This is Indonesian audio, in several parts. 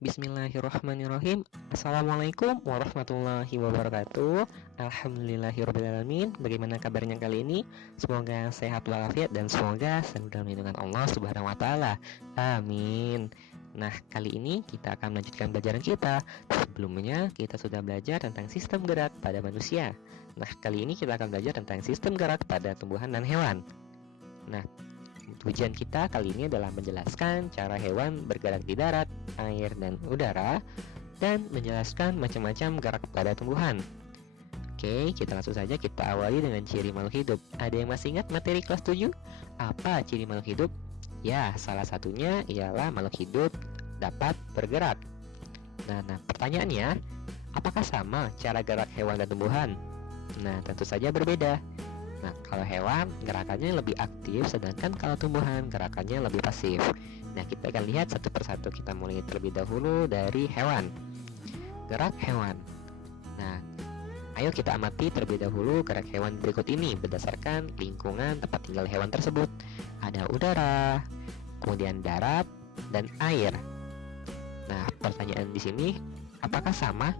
Bismillahirrahmanirrahim. Assalamualaikum warahmatullahi wabarakatuh. Alhamdulillahirrabbilalamin. Bagaimana kabarnya kali ini? Semoga sehat walafiat dan semoga selalu dalam lindungan Allah Subhanahu wa taala. Amin. Nah, kali ini kita akan melanjutkan pelajaran kita. Sebelumnya kita sudah belajar tentang sistem gerak pada manusia. Nah, kali ini kita akan belajar tentang sistem gerak pada tumbuhan dan hewan. Nah, tujuan kita kali ini adalah menjelaskan cara hewan bergerak di darat, air, dan udara, dan menjelaskan macam-macam gerak pada tumbuhan. Oke, kita langsung saja kita awali dengan ciri makhluk hidup. Ada yang masih ingat materi kelas 7? Apa ciri makhluk hidup? Ya, salah satunya ialah makhluk hidup dapat bergerak. Nah, pertanyaannya, apakah sama cara gerak hewan dan tumbuhan? Nah, tentu saja berbeda. Nah, kalau hewan gerakannya lebih aktif, sedangkan kalau tumbuhan gerakannya lebih pasif. Nah, kita akan lihat satu persatu. Kita mulai terlebih dahulu dari hewan. Gerak hewan. Nah, ayo kita amati terlebih dahulu gerak hewan berikut ini berdasarkan lingkungan tempat tinggal hewan tersebut. Ada udara, kemudian darat, dan air. Nah, pertanyaan di sini, apakah sama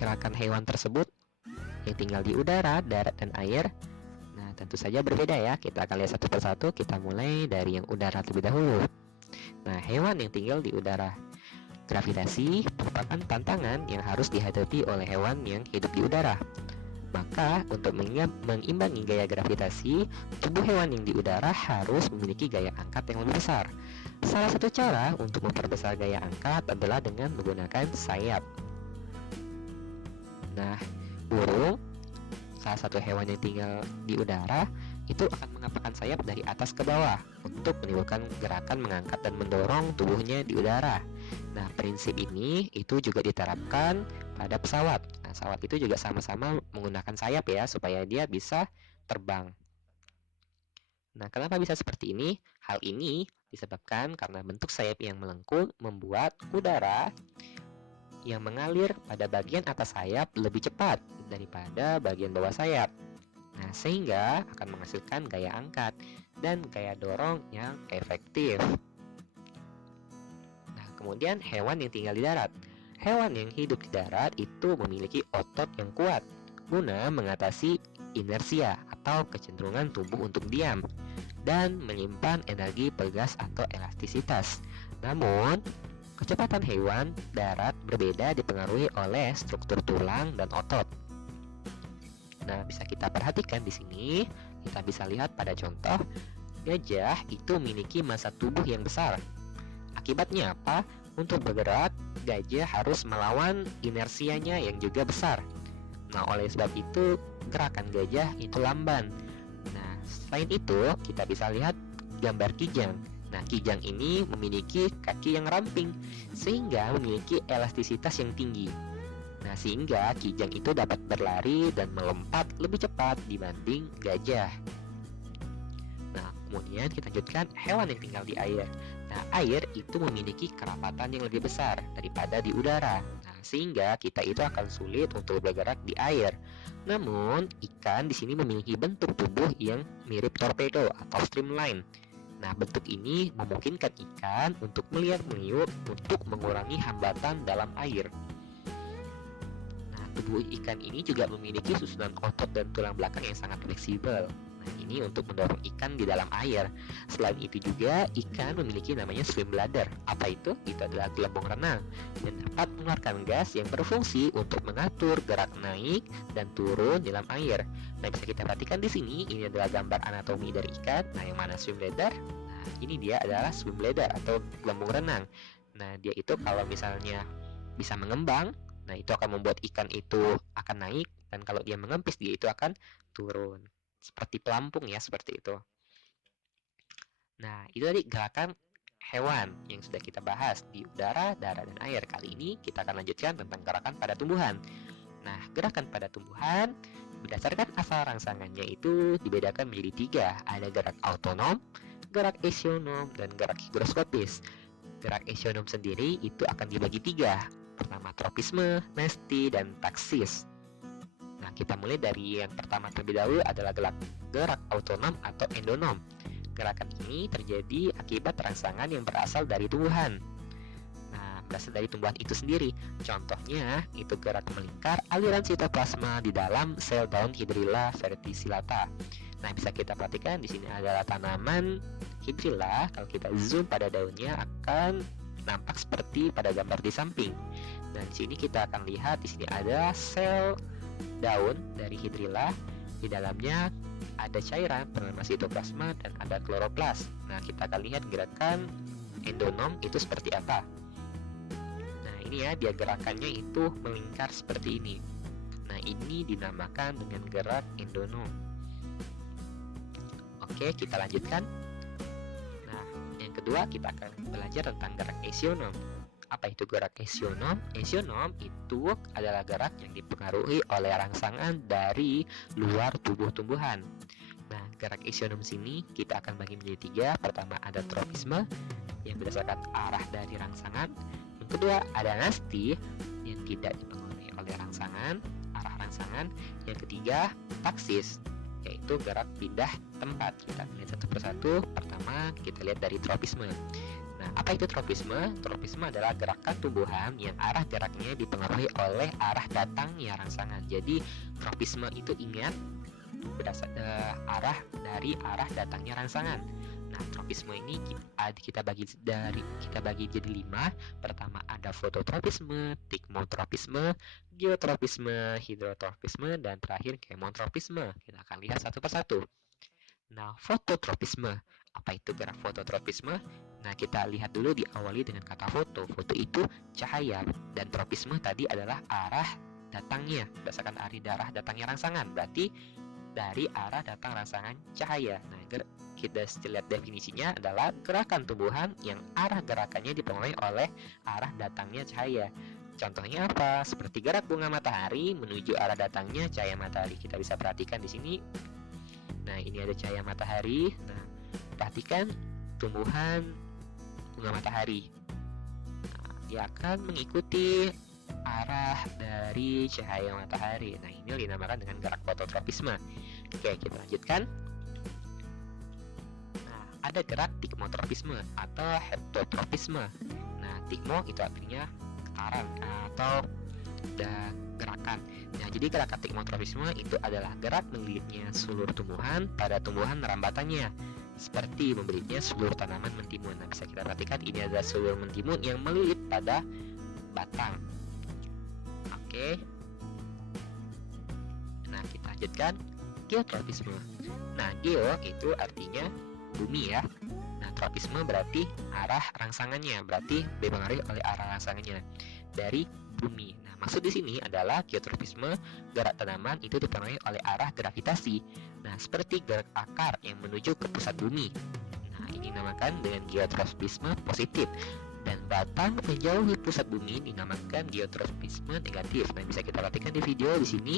gerakan hewan tersebut yang tinggal di udara, darat, dan air? Tentu saja berbeda ya. Kita akan lihat satu persatu. Kita mulai dari yang udara terlebih dahulu. Nah, hewan yang tinggal di udara. Gravitasi merupakan tantangan yang harus dihadapi oleh hewan yang hidup di udara. Maka, untuk mengimbangi gaya gravitasi, tubuh hewan yang di udara harus memiliki gaya angkat yang lebih besar. Salah satu cara untuk memperbesar gaya angkat adalah dengan menggunakan sayap. Nah, burung, salah satu hewan yang tinggal di udara, itu akan mengepakkan sayap dari atas ke bawah untuk menimbulkan gerakan mengangkat dan mendorong tubuhnya di udara. Nah, prinsip ini itu juga diterapkan pada pesawat. Nah, pesawat itu juga sama-sama menggunakan sayap ya, supaya dia bisa terbang. Nah, kenapa bisa seperti ini? Hal ini disebabkan karena bentuk sayap yang melengkung membuat udara yang mengalir pada bagian atas sayap lebih cepat daripada bagian bawah sayap. Nah, sehingga akan menghasilkan gaya angkat dan gaya dorong yang efektif. Nah, kemudian hewan yang tinggal di darat. Hewan yang hidup di darat itu memiliki otot yang kuat guna mengatasi inersia atau kecenderungan tubuh untuk diam dan menyimpan energi pegas atau elastisitas. Namun, kecepatan hewan darat berbeda dipengaruhi oleh struktur tulang dan otot. Nah, bisa kita perhatikan di sini, kita bisa lihat pada contoh, gajah itu memiliki massa tubuh yang besar. Akibatnya apa? Untuk bergerak, gajah harus melawan inersianya yang juga besar. Nah, oleh sebab itu, gerakan gajah itu lamban. Nah, selain itu, kita bisa lihat gambar kijang. Nah, kijang ini memiliki kaki yang ramping, sehingga memiliki elastisitas yang tinggi. Nah, sehingga kijang itu dapat berlari dan melompat lebih cepat dibanding gajah. Nah, kemudian kita lanjutkan hewan yang tinggal di air. Nah, air itu memiliki kerapatan yang lebih besar daripada di udara. Nah, sehingga kita itu akan sulit untuk bergerak di air. Namun, ikan di sini memiliki bentuk tubuh yang mirip torpedo atau streamline. Nah, bentuk ini memungkinkan ikan untuk meliuk untuk mengurangi hambatan dalam air. Nah, tubuh ikan ini juga memiliki susunan otot dan tulang belakang yang sangat fleksibel. Nah, ini untuk mendorong ikan di dalam air. Selain itu juga, ikan memiliki namanya swim bladder. Apa itu? Itu adalah gelembung renang yang dapat mengeluarkan gas yang berfungsi untuk mengatur gerak naik dan turun di dalam air. Nah, bisa kita perhatikan di sini, ini adalah gambar anatomi dari ikan. Nah, yang mana swim bladder? Nah, ini dia adalah swim bladder atau gelembung renang. Nah, dia itu kalau misalnya bisa mengembang, nah itu akan membuat ikan itu akan naik, dan kalau dia mengempis, dia itu akan turun. Seperti pelampung ya, seperti itu. Nah, itu tadi gerakan hewan yang sudah kita bahas di udara, darat, dan air. Kali ini kita akan lanjutkan tentang gerakan pada tumbuhan. Nah, gerakan pada tumbuhan berdasarkan asal rangsangannya itu dibedakan menjadi 3. Ada gerak autonom, gerak esionom, dan gerak higroskopis. Gerak esionom sendiri itu akan dibagi 3. Pertama, tropisme, nesti, dan taksis. Nah, kita mulai dari yang pertama terlebih dahulu adalah gerak autonom atau endonom. Gerakan ini terjadi akibat rangsangan yang berasal dari tumbuhan. Nah, berasal dari tumbuhan itu sendiri. Contohnya itu gerak melingkar aliran sitoplasma di dalam sel daun Hydrilla verticillata. Nah, bisa kita perhatikan di sini adalah tanaman Hydrilla. Kalau kita zoom pada daunnya akan nampak seperti pada gambar di samping. Nah, di sini kita akan lihat di sini ada sel daun dari Hydrilla. Di dalamnya ada cairan bernama sitoplasma dan ada kloroplas. Nah, kita akan lihat gerakan endonom itu seperti apa. Nah, ini ya, dia gerakannya itu melingkar seperti ini. Nah, ini dinamakan dengan gerak endonom. Oke, kita lanjutkan. Nah, yang kedua kita akan belajar tentang gerak esionom. Apa itu gerak esionom? Esionom itu adalah gerak yang dipengaruhi oleh rangsangan dari luar tubuh tumbuhan. Nah, gerak esionom sini kita akan bagi menjadi tiga. Pertama ada tropisme yang berdasarkan arah dari rangsangan. Yang kedua ada nasti yang tidak dipengaruhi oleh arah rangsangan. Yang ketiga taksis, yaitu gerak pindah tempat. Kita lihat satu persatu. Pertama kita lihat dari tropisme. Nah, apa itu tropisme? Tropisme adalah gerakan tumbuhan yang arah geraknya dipengaruhi oleh arah datangnya rangsangan. Jadi tropisme itu ingat arah dari arah datangnya rangsangan. Nah, tropisme ini kita bagi jadi 5. Pertama ada fototropisme, tikmotropisme, geotropisme, hidrotropisme, dan terakhir kemotropisme. Kita akan lihat satu persatu. Nah, fototropisme. Apa itu gerak fototropisme? Nah, kita lihat dulu diawali dengan kata foto. Foto itu cahaya, dan tropisme tadi adalah arah datangnya, berdasarkan arah datangnya rangsangan. Berarti dari arah datang rangsangan cahaya. Nah, kita lihat definisinya adalah gerakan tumbuhan yang arah gerakannya dipengaruhi oleh arah datangnya cahaya. Contohnya apa? Seperti gerak bunga matahari menuju arah datangnya cahaya matahari. Kita bisa perhatikan di sini. Nah, ini ada cahaya matahari. Nah, perhatikan tumbuhan bunga matahari. Nah, dia akan mengikuti arah dari cahaya matahari. Nah, ini dinamakan dengan gerak fototropisme. Oke, kita lanjutkan. Nah, ada gerak tikmotropisme atau heptotropisme. Nah, tikmo itu artinya getaran atau gerakan. Nah, jadi gerakan tikmotropisme itu adalah gerak menggigitnya seluruh tumbuhan pada tumbuhan rambatannya, seperti membelitnya seluruh tanaman mentimun. Nah, bisa kita perhatikan ini adalah seluruh mentimun yang melilit pada batang. Oke. Nah, kita lanjutkan geotropisme. Nah, geo itu artinya bumi ya. Nah, tropisme berarti arah rangsangannya, berarti dipengaruhi oleh arah rangsangannya dari bumi. Nah, maksud di sini adalah geotropisme, gerak tanaman itu dipengaruhi oleh arah gravitasi. Nah, seperti gerak akar yang menuju ke pusat bumi. Nah, ini dinamakan dengan geotropisme positif. Dan batang menjauhi pusat bumi dinamakan geotropisme negatif. Nah, bisa kita perhatikan di video di sini.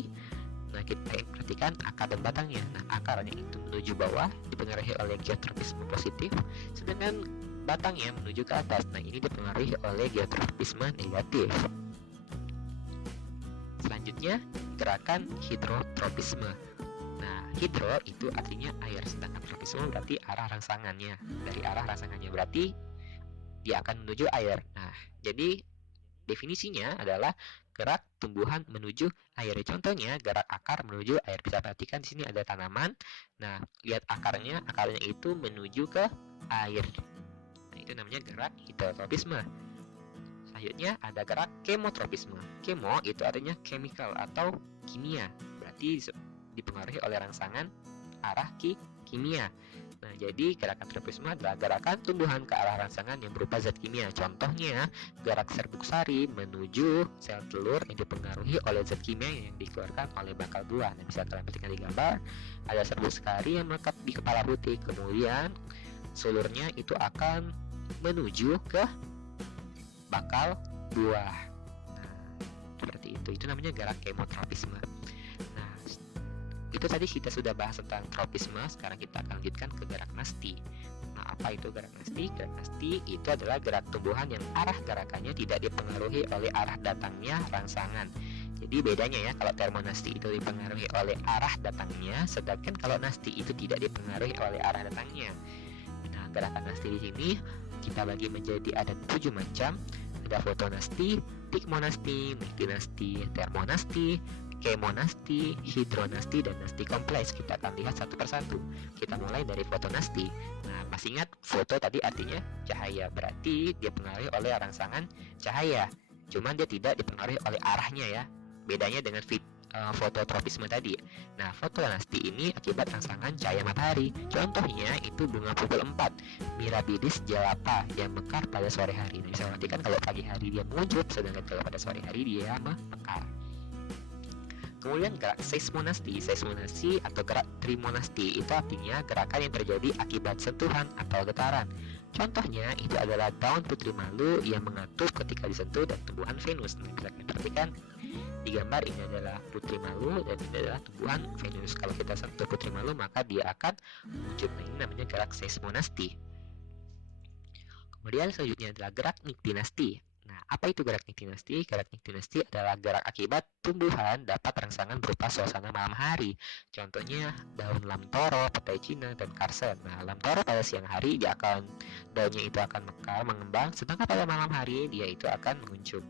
Nah, kita perhatikan akar dan batangnya. Nah, akarnya itu menuju bawah dipengaruhi oleh geotropisme positif, sedangkan batangnya menuju ke atas. Nah, ini dipengaruhi oleh geotropisme negatif. Selanjutnya, gerakan hidrotropisme. Nah, hidro itu artinya air, sedangkan tropisme berarti arah rangsangannya. Dari arah rangsangannya berarti dia akan menuju air. Nah, jadi definisinya adalah gerak tumbuhan menuju air. Contohnya gerak akar menuju air. Bisa perhatikan di sini ada tanaman. Nah, lihat akarnya itu menuju ke air. Nah, itu namanya gerak hidrotropisme. Selanjutnya ada gerak kemotropisme. Kemo itu artinya chemical atau kimia. Berarti dipengaruhi oleh rangsangan arah kimia. Nah, jadi gerakan tropisme adalah gerakan tumbuhan ke arah rangsangan yang berupa zat kimia. Contohnya, gerak serbuk sari menuju sel telur yang dipengaruhi oleh zat kimia yang dikeluarkan oleh bakal buah. Nah, bisa kalian perhatikan di gambar, ada serbuk sari yang melekat di kepala butik. Kemudian, sulurnya itu akan menuju ke bakal buah. Nah, seperti itu. Itu namanya gerak kemotropisme. Nah, itu tadi kita sudah bahas tentang tropisme. Sekarang kita akan lanjutkan ke gerak nasti. Nah, apa itu gerak nasti? Gerak nasti itu adalah gerak tumbuhan yang arah gerakannya tidak dipengaruhi oleh arah datangnya rangsangan. Jadi bedanya ya, kalau termonasti itu dipengaruhi oleh arah datangnya, sedangkan kalau nasti itu tidak dipengaruhi oleh arah datangnya. Nah, gerakan nasti di sini kita bagi menjadi ada 7 macam. ada fotonasti, pigmonasti, mektinasti, termonasti, kemonasti, hidronasti, dan nasti kompleks. Kita akan lihat satu persatu. Kita mulai dari fotonasti. Nah, masih ingat foto tadi artinya cahaya, berarti dia dipengaruhi oleh rangsangan cahaya. Cuman dia tidak dipengaruhi oleh arahnya ya. Bedanya dengan fototropisme tadi. Nah, fotonasti ini akibat rangsangan cahaya matahari. Contohnya itu bunga pukul 4, Mirabilis jalapa yang mekar pada sore hari. Nah, bisa perhatikan kalau pagi hari dia menguncup, sedangkan kalau pada sore hari dia mekar. Kemudian gerak seismonasti. Seismonasti atau gerak trimonasti itu artinya gerakan yang terjadi akibat sentuhan atau getaran. Contohnya itu adalah daun putri malu yang mengatur ketika disentuh dan tumbuhan Venus. Nah, bisa kita perhatikan di gambar ini adalah putri malu dan ini adalah tumbuhan Venus. Kalau kita sentuh putri malu maka dia akan muncul. Nah, ini namanya gerak seismonasti. Kemudian selanjutnya adalah gerak niktinasti. Nah, apa itu gerak niktinasti? Gerak niktinasti adalah gerak akibat tumbuhan dapat rangsangan berupa suasana malam hari. Contohnya daun lamtoro, petai Cina, dan karsen. Nah, lamtoro pada siang hari daunnya itu akan mekar, mengembang, sedangkan pada malam hari dia itu akan menguncup.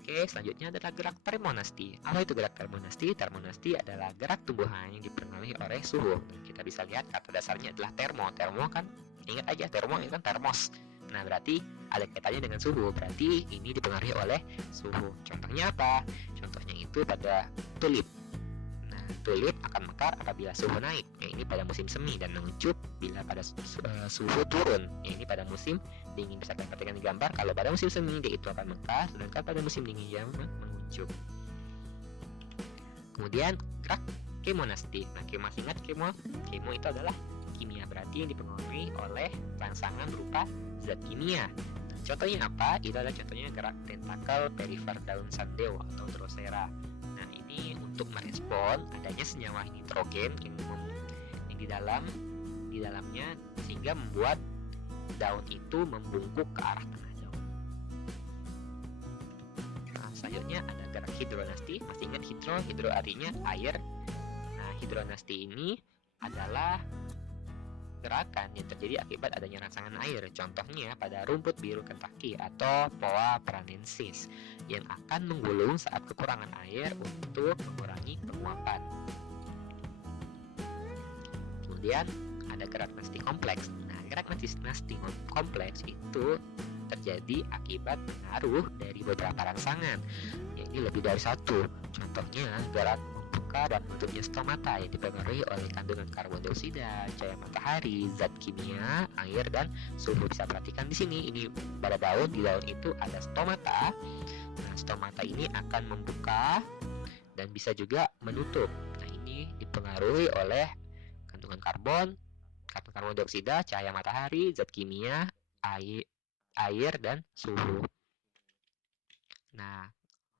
Oke, selanjutnya adalah gerak termonasti. Apa itu gerak termonasti? Termonasti adalah gerak tumbuhan yang dipengaruhi oleh suhu. Dan kita bisa lihat kata dasarnya adalah termo. Termo kan, ingat aja termo itu kan termos. Nah, berarti ada kaitannya dengan suhu. Berarti ini dipengaruhi oleh suhu. Contohnya apa? Contohnya itu pada tulip. Nah, tulip akan mekar apabila suhu naik. Ya, ini pada musim semi, dan menguncup bila pada suhu turun. Ya, ini pada musim dingin. Bisa kita perhatikan di gambar, kalau pada musim semi dia itu akan mekar, sedangkan pada musim dingin dia menguncup. Kemudian gerak kemonasti. Nah, masih ingat kemo itu adalah kimia, berarti yang dipengaruhi oleh rangsangan berupa zat kimia. Contohnya apa? Itu adalah contohnya gerak tentakel perifer daun sandeo atau drosera. Nah, ini untuk merespon adanya senyawa nitrogen yang di dalamnya sehingga membuat daun itu membungkuk ke arah tengah daun. Nah, selanjutnya ada gerak hidronasti. Masih ingat hidro artinya air. Nah, hidronasti ini adalah gerakan yang terjadi akibat adanya rangsangan air. Contohnya pada rumput biru Kentucky atau Poa pranensis yang akan menggulung saat kekurangan air untuk mengurangi penguapan. Kemudian ada gerak nasti kompleks. Nah, gerak nasti kompleks itu terjadi akibat pengaruh dari beberapa rangsangan. Ini lebih dari satu. Contohnya gerak membuka dan menutupnya stomata yang dipengaruhi oleh kandungan karbon dioksida, cahaya matahari, zat kimia, air, dan suhu. Bisa perhatikan di sini, ini pada daun, di daun itu ada stomata. Nah, stomata ini akan membuka dan bisa juga menutup. Nah, ini dipengaruhi oleh kandungan karbon dioksida, cahaya matahari, zat kimia, air, dan suhu. Nah,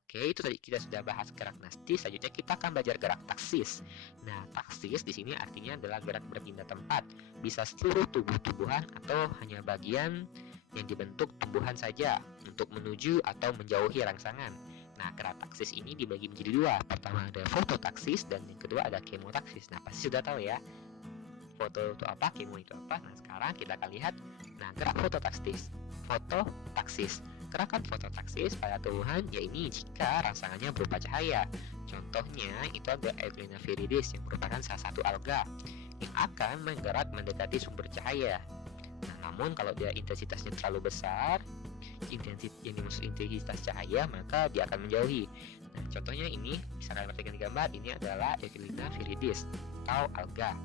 oke, itu tadi kita sudah bahas gerak nasti. Selanjutnya kita akan belajar gerak taksis. Nah, taksis di sini artinya adalah gerak berpindah tempat. Bisa seluruh tumbuhan atau hanya bagian yang dibentuk tumbuhan saja untuk menuju atau menjauhi rangsangan. Nah, gerak taksis ini dibagi menjadi dua. Pertama ada fototaksis dan yang kedua ada kemotaksis. Nah, pasti sudah tahu ya foto itu apa, kemo itu apa. Nah, sekarang kita akan lihat gerak fototaksis. Gerakan fototaksis pada tumbuhan yaitu jika rangsangannya berupa cahaya. Contohnya itu ada Euglena viridis yang merupakan salah satu alga yang akan menggerak mendekati sumber cahaya. Nah, namun kalau dia intensitasnya terlalu besar, yang dimaksud intensitas cahaya, maka dia akan menjauhi. Nah, contohnya ini bisa kalian perhatikan di gambar, ini adalah Euglena viridis atau alga.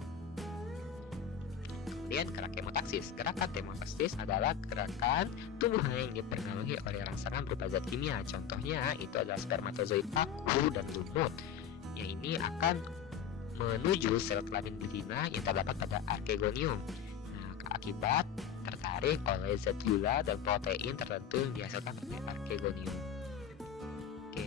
Kemudian gerak kemotaksis. Gerakan kemotaksis adalah gerakan tumbuhan yang dipengaruhi oleh rangsangan berupa zat kimia. Contohnya itu adalah spermatozoid paku dan lumut. Yang ini akan menuju sel kelamin betina yang terdapat pada archegonium. Nah, akibat tertarik oleh zat gula dan protein tertentu yang dihasilkan oleh archegonium. Oke,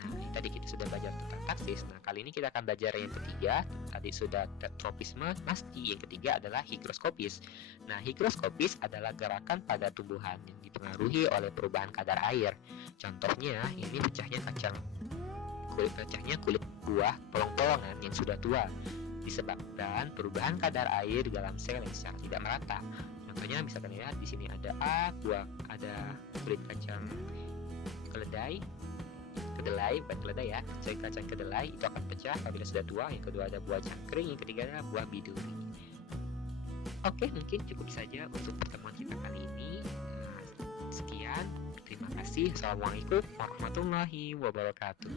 nah tadi kita sudah belajar tentang taksis. Nah, kali ini kita akan belajar yang ketiga. Tadi sudah tropisme nasti, yang ketiga adalah higroskopis. Nah, higroskopis adalah gerakan pada tumbuhan yang dipengaruhi oleh perubahan kadar air. Contohnya, ini pecahnya kulit buah polong-polongan yang sudah tua disebabkan perubahan kadar air di dalam sel yang secara tidak merata. Contohnya misalkan ya, di sini ada kulit kacang kedelai, bukan keledai ya, kulit kacang kedelai itu akan pecah apabila sudah tua. Yang kedua ada buah cangkring, yang ketiga adalah buah biduri. Oke, mungkin cukup saja untuk pertemuan kita kali ini. Sekian, terima kasih. Assalamualaikum warahmatullahi wabarakatuh.